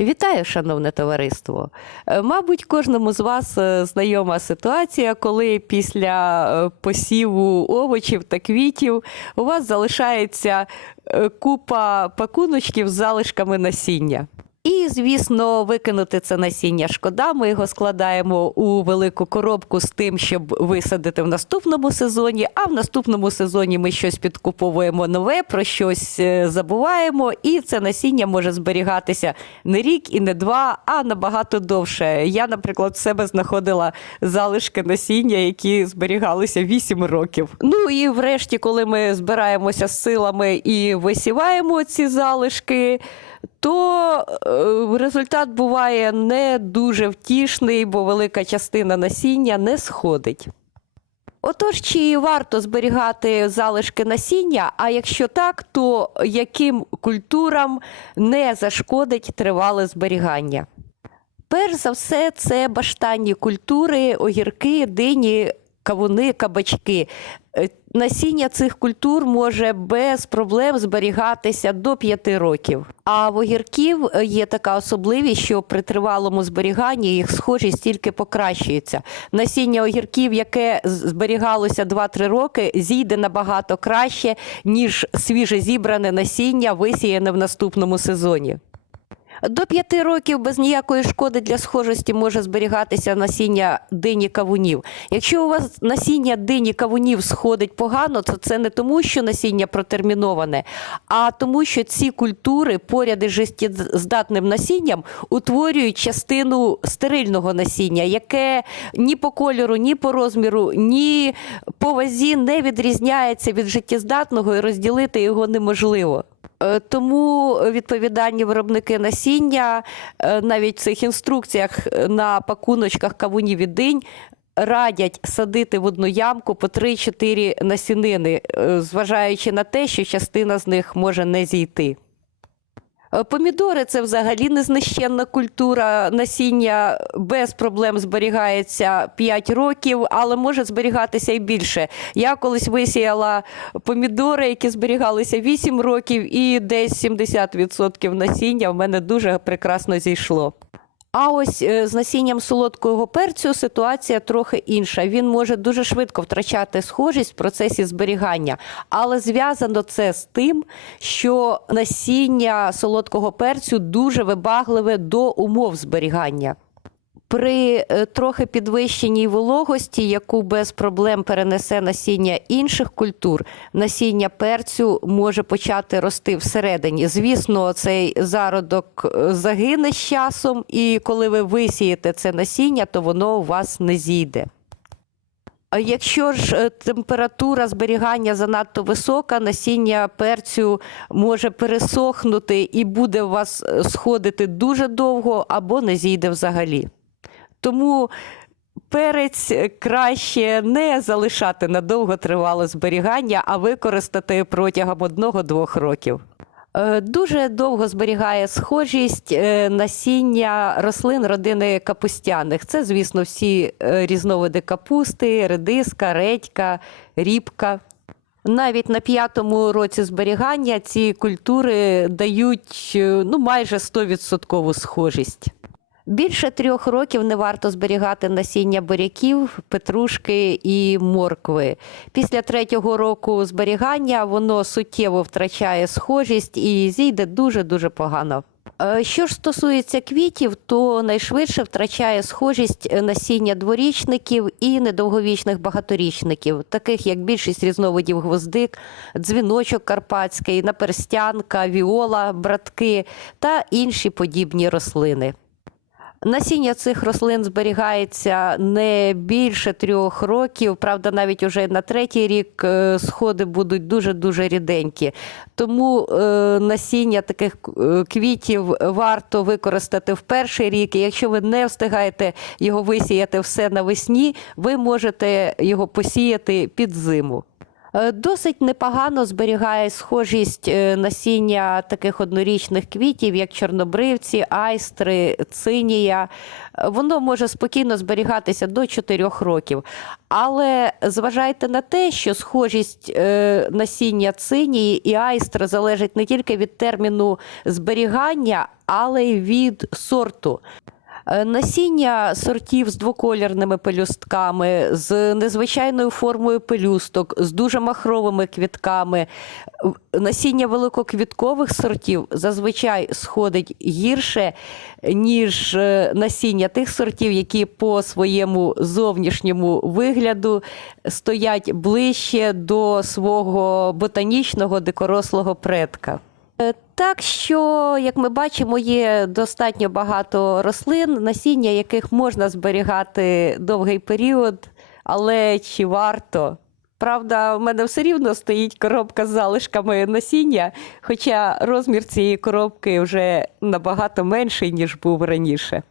Вітаю, шановне товариство. Е, Мабуть, кожному з вас е, знайома ситуація, коли після е, посіву овочів та квітів у вас залишається купа пакуночків з залишками насіння. І, звісно, викинути це насіння шкода. Ми його складаємо у велику коробку з тим, щоб висадити в наступному сезоні. А в наступному сезоні ми щось підкуповуємо нове, про щось е, забуваємо, і це насіння може зберігатися не рік і не два, а набагато довше. Я, наприклад, в себе знаходила залишки насіння, які зберігалися 8 років. Ну і врешті, коли ми збираємося з силами і висіваємо ці залишки то е, результат буває не дуже втішний, бо велика частина насіння не сходить. Отож, чи варто зберігати залишки насіння? А якщо так, то яким культурам не зашкодить тривале зберігання? Перш за все, це баштанні культури, огірки, дині, кавуни, кабачки. Е, Насіння цих культур може без проблем зберігатися до 5 років. А в огірків е, є така особливість, що при тривалому зберіганні їх схожість тільки покращується. Насіння огірків, яке зберігалося 2-3 роки, зійде набагато краще, ніж свіже зібране насіння, висіяне в наступному сезоні. До п'яти років без ніякої шкоди для схожості може зберігатися насіння дині кавунів. Якщо у вас насіння дині кавунів сходить погано, то це не тому, що насіння протерміноване, а тому, що ці культури поряд із життєздатним насінням утворюють частину стерильного насіння, яке ні по кольору, ні по розміру, ні по вазі не відрізняється від життєздатного і розділити його неможливо. Е, Тому відповідальні виробники насіння е, навіть в цих інструкціях е, на пакуночках кавунів і динь радять садити в одну ямку по 3-4 насінини, зважаючи на те, що частина з них може не зійти. Е, Помідори це взагалі незнищенна культура. Насіння без проблем зберігається 5 років, але може зберігатися і більше. Я колись висіяла помідори, які зберігалися 8 років, і десь 70% насіння в мене дуже прекрасно зійшло. А ось е, з насінням солодкого перцю ситуація трохи інша. Він може дуже швидко втрачати схожість в процесі зберігання, але зв'язано це з тим, що насіння солодкого перцю дуже вибагливе до умов зберігання. При е, трохи підвищеній вологості, яку без проблем перенесе насіння інших культур, насіння перцю може почати рости всередині. Звісно, цей зародок е, загине з часом, і коли ви висієте це насіння, то воно у вас не зійде. А Якщо ж е, температура зберігання занадто висока, насіння перцю може пересохнути і буде у вас сходити дуже довго або не зійде взагалі. Тому перець краще не залишати на довготривале зберігання, а використати протягом одного-двох років. Е, Дуже довго зберігає схожість е, насіння рослин родини капустяних. Це, звісно, всі е, різновиди капусти, редиска, редька, рібка. Навіть на п'ятому році зберігання ці культури дають ну, майже 100% схожість. Більше трьох років не варто зберігати насіння буряків, петрушки і моркви. Після третього року зберігання воно суттєво втрачає схожість і зійде дуже-дуже погано. Е, Що ж стосується квітів, то найшвидше втрачає схожість насіння дворічників і недовговічних багаторічників, таких як більшість різновидів гвоздик, дзвіночок карпатський, наперстянка, віола, братки та інші подібні рослини. Насіння цих рослин зберігається не більше трьох років. Правда, навіть уже на третій рік е, сходи будуть дуже-дуже ріденькі. Тому е, насіння таких е, квітів варто використати в перший рік. І якщо ви не встигаєте його висіяти все навесні, ви можете його посіяти під зиму. Е, Досить непогано зберігає схожість е, насіння таких однорічних квітів, як чорнобривці, айстри, цинія. Е, Воно може спокійно зберігатися до 4 років. Але зважайте на те, що схожість насіння цинії і айстри залежить не тільки від терміну зберігання, але й від сорту. Е, Насіння сортів з двоколірними пелюстками, з незвичайною формою пелюсток, з дуже махровими квітками. Насіння великоквіткових сортів зазвичай сходить гірше, ніж е, насіння тих сортів, які по своєму зовнішньому вигляду стоять ближче до свого ботанічного дикорослого предка. Е, Так що, як ми бачимо, є достатньо багато рослин, насіння яких можна зберігати довгий період, але чи варто? Правда, в мене все рівно стоїть коробка з залишками насіння, хоча розмір цієї коробки вже набагато менший, ніж був раніше.